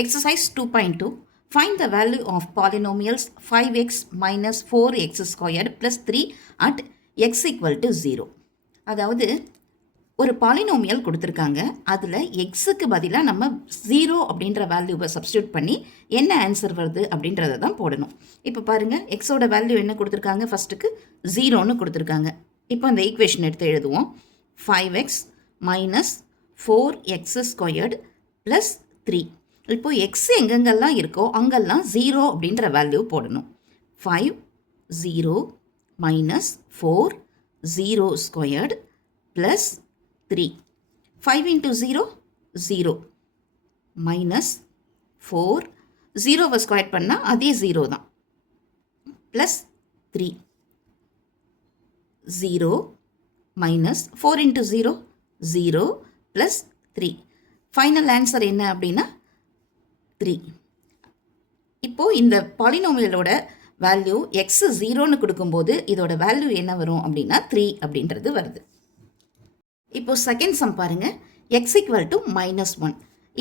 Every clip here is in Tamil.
Exercise 2.2. Find the value of polynomials 5x minus 4x squared plus 3 at x equal to 0. அதாவது ஒரு பாலினோமியல் கொடுத்துருக்காங்க. அதில் எக்ஸுக்கு பதிலாக நம்ம 0 அப்படின்ற வேல்யூவை சப்ஸ்டியூட் பண்ணி என்ன ஆன்சர் வருது அப்படின்றத தான் போடணும். இப்போ பாருங்கள், எக்ஸோட வேல்யூ என்ன கொடுத்துருக்காங்க? ஃபஸ்ட்டுக்கு 0ன்னு கொடுத்துருக்காங்க. இப்போ அந்த ஈக்குவேஷன் எடுத்து எழுதுவோம். 5x minus 4x squared plus 3. இப்போ எக்ஸ் எங்கெங்கெல்லாம் இருக்கோ அங்கெல்லாம் 0 அப்படின்ற வேல்யூ போடணும். 5 0 minus 4 0 squared plus 3. 5 into 0 0 minus 4 0வை ஸ்கொயர் பண்ணால் அதே 0 தான், plus 3 0 minus 4 into 0 0 plus 3. Final answer என்ன அப்படின்னா 3. இப்போது இந்த பாலினோமியலோட வேல்யூ எக்ஸ் 0ன்னு கொடுக்கும்போது இதோட வேல்யூ என்ன வரும் அப்படின்னா 3 அப்படின்றது வருது. இப்போது செகண்ட் சம் பாருங்கள். X equal to -1.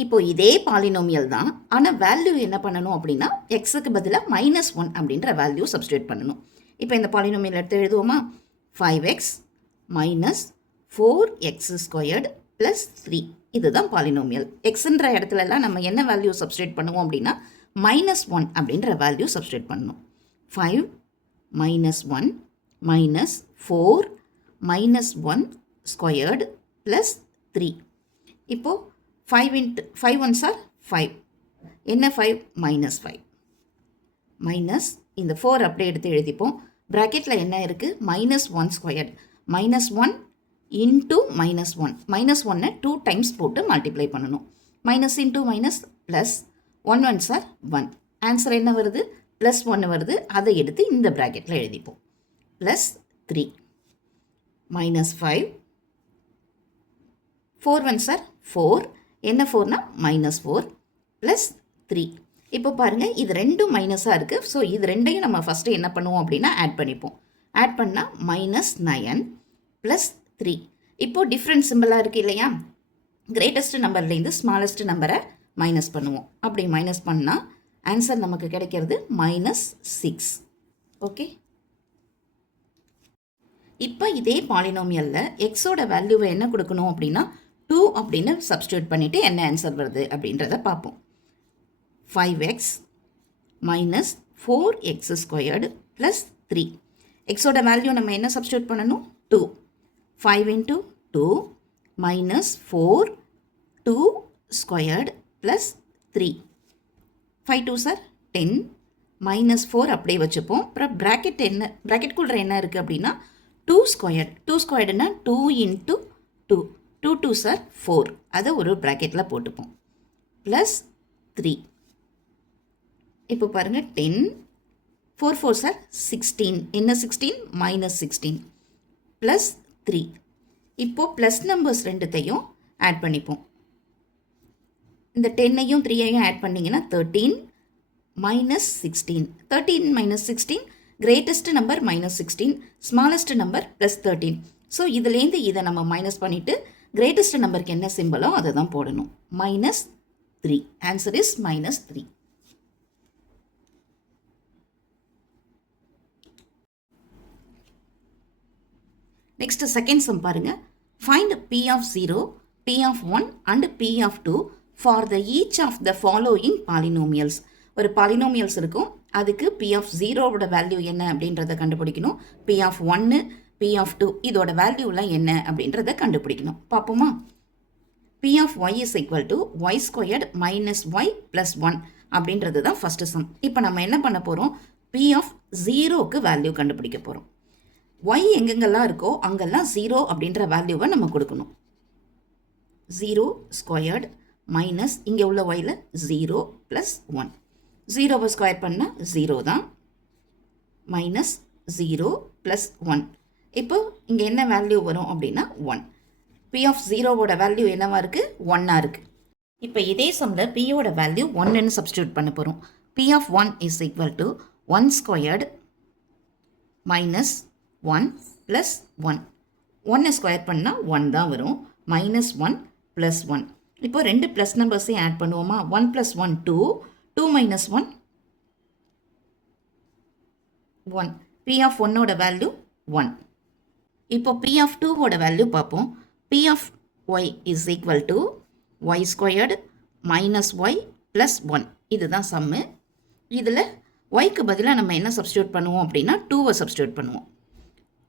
இப்போ இதே பாலினோமியல் தான், ஆனால் வேல்யூ என்ன பண்ணணும் அப்படின்னா எக்ஸுக்கு பதிலாக -1 அப்படின்ற வேல்யூ சப்ஸ்டியூட் பண்ணணும். இப்போ இந்த பாலினோமியல் எடுத்து எழுதுவோமா? 5x minus 4x squared plus 3. இதுதான் பாலினோமியல். எக்ஸ்ன்ற இடத்துலலாம் நம்ம என்ன வேல்யூ சப்ஸ்டியூட் பண்ணுவோம் அப்படின்னா -1 அப்படின்ற வேல்யூ சப்ஸ்டியூட் பண்ணணும். 5 -1 மைனஸ் 4 -1 ஸ்கொயர்டு ப்ளஸ் 3. இப்போது 5 1 சார் 5. என்ன 5? -5 மைனஸ் இந்த 4 அப்படியே எடுத்து எழுதிப்போம். ப்ராக்கெட்டில் என்ன இருக்குது? -1 ஸ்கொயர்டு -1 இன்ட்டு -1. -1 2 டைம்ஸ் போட்டு மல்டிப்ளை பண்ணணும். Minus into minus plus 1 1 sir 1. Answer என்ன வருது? +1 வருது. அதை எடுத்து இந்த ப்ராக்கெட்டில் எழுதிப்போம். Plus 3 -5 4 1 sir 4. என்ன 4னா -4 ப்ளஸ் 3. இப்போ பாருங்கள், இது ரெண்டும் மைனஸாக இருக்குது. ஸோ இது ரெண்டையும் நம்ம ஃபஸ்ட்டு என்ன பண்ணுவோம் அப்படின்னா ஆட் பண்ணிப்போம். ஆட் பண்ணால் -9 ப்ளஸ் 3. இப்போது டிஃப்ரெண்ட் சிம்பிளாக இருக்குது இல்லையா? கிரேட்டஸ்ட் நம்பர்லேருந்து ஸ்மாலஸ்ட் நம்பரை மைனஸ் பண்ணுவோம். அப்படி மைனஸ் பண்ணால் ஆன்சர் நமக்கு கிடைக்கிறது -6. ஓகே, இப்போ இதே பாலினோமியலில் எக்ஸோட வேல்யூவை என்ன கொடுக்கணும் அப்படின்னா 2 அப்படின்னு சப்ஸ்டியூட் பண்ணிவிட்டு என்ன ஆன்சர் வருது அப்படின்றத பார்ப்போம். 5x minus 4x squared plus 3. எக்ஸோட வேல்யூ நம்ம என்ன சப்ஸ்டியூட் பண்ணணும்? 2. 5 into 2 minus 4 2 squared plus 3. 5 2 sir 10 minus 4 அப்படியே வச்சுப்போம். அப்புறம் ப்ராக்கெட்குள்ளே என்ன இருக்குது அப்படின்னா 2 ஸ்கொயர்டு. 2 ஸ்கொயர்டுனா 2 into 2. 2 2 சார் 4. அதை ஒரு ப்ராக்கெட்டில் போட்டுப்போம். ப்ளஸ் 3. இப்போ பாருங்கள் 10 4 4 சார் 16. என்ன 16? -16 ப்ளஸ் 3. இப்போது ப்ளஸ் நம்பர்ஸ் ரெண்டுத்தையும் ஆட் பண்ணிப்போம். இந்த 10ஐயும் 3ஐயும் ஆட் பண்ணிங்கன்னா 13 -16. 13 -16 greatest number -16, smallest number +13. So இதுலேருந்து இதை நம்ம மைனஸ் பண்ணிவிட்டு கிரேட்டஸ்ட் நம்பருக்கு என்ன சிம்பிளோ அதை தான் போடணும். -3. Answer is -3. Next second sum பாருங்க. Find P of 0, P of 1 and P of 2 for the each of the following polynomials. ஒரு பாலினோமியல்ஸ் இருக்கும், அதுக்கு P of 0வோட வேல்யூ என்ன அப்படின்றத கண்டுபிடிக்கணும். P of 1 P of 2 இதோட வேல்யூலாம் என்ன அப்படின்றத கண்டுபிடிக்கணும். பார்ப்போமா? P of y is equal to y squared minus y plus 1 அப்படின்றது தான் ஃபஸ்ட்டு சம். இப்போ நம்ம என்ன பண்ண போகிறோம்? P of 0க்கு வேல்யூ கண்டுபிடிக்க போகிறோம். y எங்கெங்கெல்லாம் இருக்கோ அங்கெல்லாம் 0 அப்படின்ற வேல்யூவை நம்ம கொடுக்கணும். 0 ஸ்கொயர்டு மைனஸ் இங்கே உள்ள yல 0 ப்ளஸ் 1. 0வை ஸ்கொயர் பண்ணால் 0 தான், மைனஸ் 0 ப்ளஸ் 1. இப்போ இங்கே என்ன வேல்யூ வரும் அப்படின்னா 1. P of 0வோட வேல்யூ என்னவா இருக்குது? 1ஆக இருக்குது. இப்போ இதே சம்மில் Pயோட வேல்யூ 1ன்னு சப்ஸ்டியூட் பண்ண போகிறோம். P of 1 is equal to 1 squared minus 1 plus 1. 1 square பண்ணால் 1 தான் வரும். -1 +1. இப்போ ரெண்டு ப்ளஸ் நம்பர்ஸையும் ஆட் பண்ணுவோமா? 1 + 1 2, 2 - 1 1. P of 1ஓட வேல்யூ 1. இப்போ P of 2ஓட வேல்யூ பார்ப்போம். P of y is equal to y squared minus y plus 1. இதுதான் சம்மு. இதில் yக்கு பதிலாக நம்ம என்ன சப்ஸ்டியூட் பண்ணுவோம் அப்படின்னா 2வை சப்ஸ்டியூட் பண்ணுவோம்.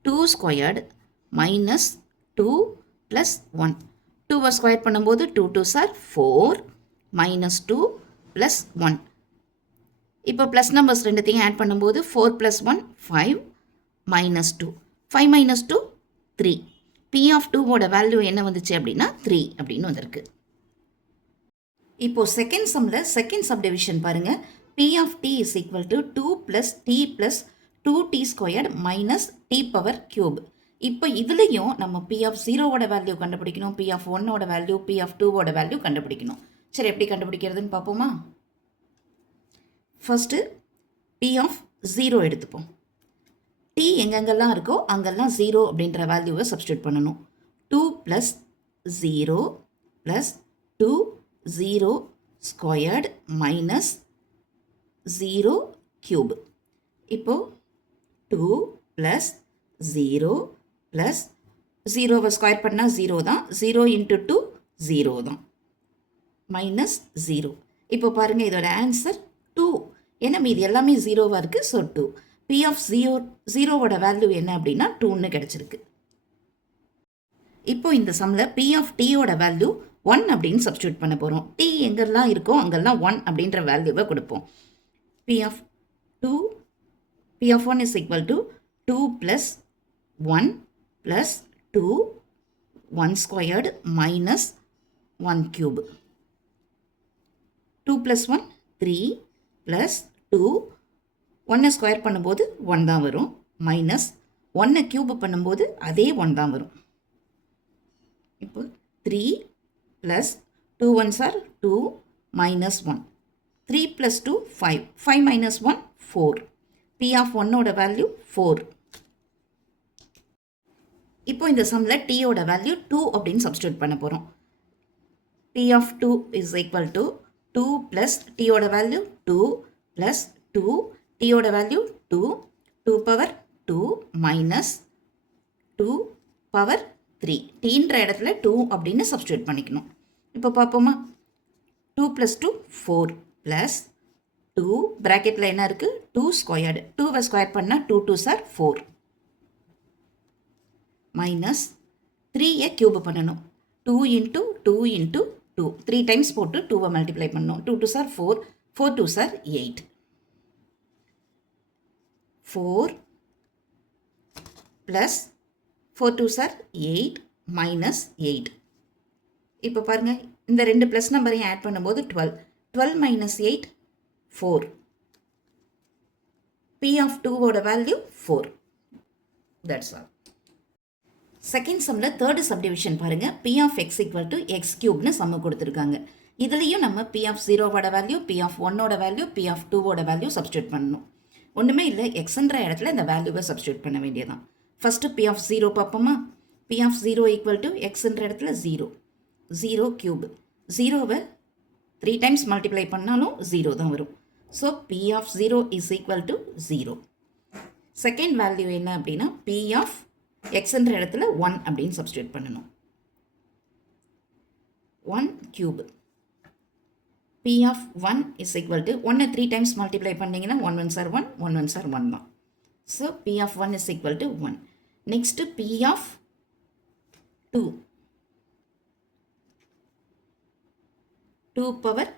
2 squared minus 2 plus 1. 2வை ஸ்கொயர் பண்ணும்போது 2 2s are 4 minus 2 plus 1. இப்போ ப்ளஸ் நம்பர்ஸ் ரெண்டுத்தையும் ஆட் பண்ணும்போது 4 + 1 5 minus 2. 5 minus 2 3. P of 2ஓட வேல்யூ என்ன வந்துச்சு அப்படின்னா 3 அப்படின்னு வந்திருக்கு. இப்போ செகண்ட் சம்மில் செகண்ட் சப்டிவிஷன் பாருங்க. P of t is equal to 2 + t + 2t squared minus t power cube. இப்போ இதுலேயும் நம்ம P of 0ஓட வேல்யூ கண்டுபிடிக்கணும், P of 1ஓட வேல்யூ, P of 2ஓட வேல்யூ கண்டுபிடிக்கணும். சரி, எப்படி கண்டுபிடிக்கிறதுன்னு பார்ப்போமா? ஃபர்ஸ்ட்டு P of 0 எடுத்துப்போம். t எங்கெங்கெல்லாம் இருக்கோ அங்கெல்லாம் 0 அப்படின்ற வேல்யூவை சப்ஸ்டியூட் பண்ணணும். 2 + 0 + 2 0 ஸ்கொயர்டு மைனஸ் 0 கியூப். இப்போது 2 + 0 + 0வை ஸ்கொயர் பண்ணால் 0 தான், 0 × 2 0 தான், மைனஸ் 0. இப்போ பாருங்கள், இதோட ஆன்சர் 2. ஏன்னா மீது எல்லாமே 0வாக இருக்குது. ஸோ 2. P of 0ஓட வேல்யூ என்ன அப்படின்னா 2ன்னு கிடச்சிருக்கு. இப்போ இந்த சம்மில் P of tயோட வேல்யூ 1 அப்படின்னு சப்ஸ்டியூட் பண்ண போகிறோம். t எங்கெல்லாம் இருக்கோ அங்கெல்லாம் 1 அப்படின்ற வேல்யூவை கொடுப்போம். P of 1 is equal to 2 + 1 + 2 1 squared minus 1 cube. 2 + 1 3 + 2 1 square பண்ணும்போது 1 தான் வரும், மைனஸ் 1 கியூப் பண்ணும்போது அதே 1 தான் வரும். இப்போ 3 + 2 1s are 2 minus 1. 3 + 2 5. 5 minus 1 4. P of 1ஓட வேல்யூ 4. இப்போ இந்த சம்மில் tயோட வேல்யூ 2 அப்படின்னு சப்ஸ்டியூட் பண்ண போகிறோம். P of 2 is equal to 2 + tயோட வேல்யூ 2 + 2 tயோட வேல்யூ 2, 2 பவர் 2 மைனஸ் 2 பவர் 3. டீன்ற இடத்துல 2 அப்படின்னு சப்ஸ்டியூட் பண்ணிக்கணும். இப்போ பார்ப்போமா? 2 + 2 4 + 2 ப்ராக்கெட்டில் என்ன இருக்குது? 2 ஸ்கொயர்டு. 2வை ஸ்கொயர் பண்ணால் 2 2s are 4 மைனஸ் 3யை கியூப் பண்ணணும். 2 × 2 × 2 3 டைம்ஸ் போட்டு 2வை மல்டிப்ளை பண்ணணும். 2 2s are 4, 4 2s are 8. 4 + 4 2s are 8 minus 8. இப்போ பாருங்கள், இந்த ரெண்டு ப்ளஸ் நம்பரையும் ஆட் பண்ணும்போது 12. 12 minus 8 4. P of 2ஓட வேல்யூ 4. That's all. செகண்ட் சம்மில் தேர்டு சப்டிவிஷன் பாருங்கள். P of x = x³ sum கொடுத்துருக்காங்க. இதுலேயும் நம்ம P of 0ஓட வேல்யூ, P of 1ஓட வேல்யூ, P of 2ஓட வேல்யூ சப்ஸ்டியூட் பண்ணணும். ஒன்றுமே இல்லை, எக்ஸ்ன்ற இடத்துல இந்த வேல்யூவை சப்ஸ்டியூட் பண்ண வேண்டியதான். ஃபஸ்ட்டு P of 0 பார்ப்போமா? P of 0 = எக்ஸ்ன்ற இடத்துல 0, 0 கியூப். 0வை 3 டைம்ஸ் மல்டிப்ளை பண்ணாலும் 0 தான் வரும். So P of 0 is equal to 0. Second value என்ன அப்படின்னா P of எக்ஸ்ன்ற இடத்துல 1 அப்படின்னு சப்ஸ்டியூட் பண்ணணும். 1 cube. P of 1 is equal to 1 3 times multiply பண்ணிங்கன்னா 1 1s are 1, 1 1s are 1 தான். So P of 1 is equal to 1. Next P of 2. 2 power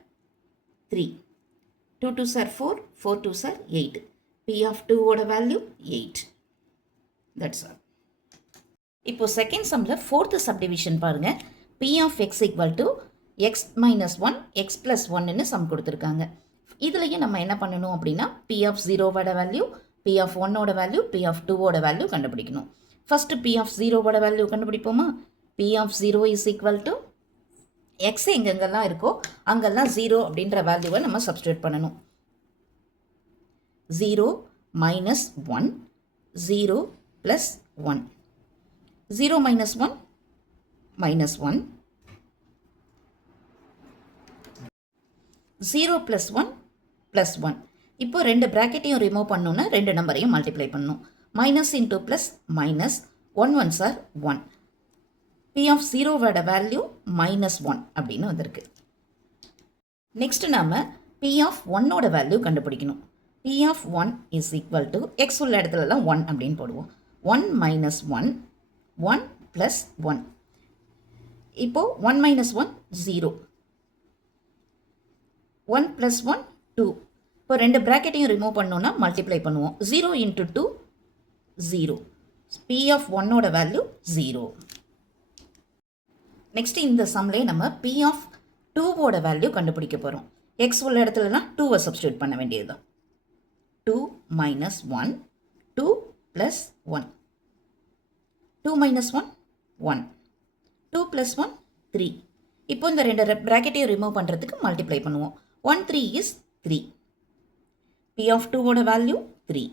3. 2 2s are 4, 4 2s are 8. P of 2ஓட வேல்யூ 8. That's all. இப்போ செகண்ட் சம்மில் ஃபோர்த்து சப்டிவிஷன் பாருங்கள். P of x = x - 1 x + 1ன்னு சம் கொடுத்துருக்காங்க. இதுலேயும் நம்ம என்ன பண்ணணும் அப்படின்னா P of 0ஓட வேல்யூ, P of 1ஓட வேல்யூ, P of 2ஓட வேல்யூ கண்டுபிடிக்கணும். ஃபஸ்ட்டு P of 0ஓட வேல்யூ கண்டுபிடிப்போமா? P of 0 is equal to x எங்கெங்கெல்லாம் இருக்கோ அங்கெல்லாம் 0 அப்படின்ற வேல்யூவை நம்ம சப்ஸ்டியூட் பண்ணணும். 0 - 1 0 + 1. 0 - 1 -1. 0 + 1 + 1. இப்போ ரெண்டு ப்ராக்கெட்டையும் ரிமூவ் பண்ணணுன்னா ரெண்டு நம்பரையும் மல்டிப்ளை பண்ணணும். Minus into plus minus 1 1s are 1. P of 0வோட வேல்யூ -1 அப்படின்னு வந்திருக்கு. நெக்ஸ்ட் நாம P of 1ஓட வேல்யூ கண்டுபிடிக்கணும். P of 1 is equal to x உள்ள இடத்துலலாம் 1 அப்படின்னு போடுவோம். 1 minus 1, 1 plus 1. இப்போ 1 minus 1, 0. 1 plus 1, 2. இப்போ ரெண்டு ப்ராக்கெட்டையும் ரிமூவ் பண்ணோன்னா மல்டிப்ளை பண்ணுவோம். 0 into 2, 0. P of 1ஓட வேல்யூ 0. நெக்ஸ்ட் இந்த சம்லே நம்ம P of 2ஓட வேல்யூ கண்டுபிடிக்க போகிறோம். எக்ஸ் உள்ள இடத்துலலாம் 2வை சப்ஸ்டியூட் பண்ண வேண்டியதுதான். 2 minus 1, 2 plus 1. 2 minus 1, 1. 2 plus 1, 3. இப்போ இந்த ரெண்டு ப்ராக்கெட்டையும் ரிமூவ் பண்ணுறதுக்கு மல்டிப்ளை பண்ணுவோம். 1 3 is 3. P of 2ஓட வேல்யூ 3.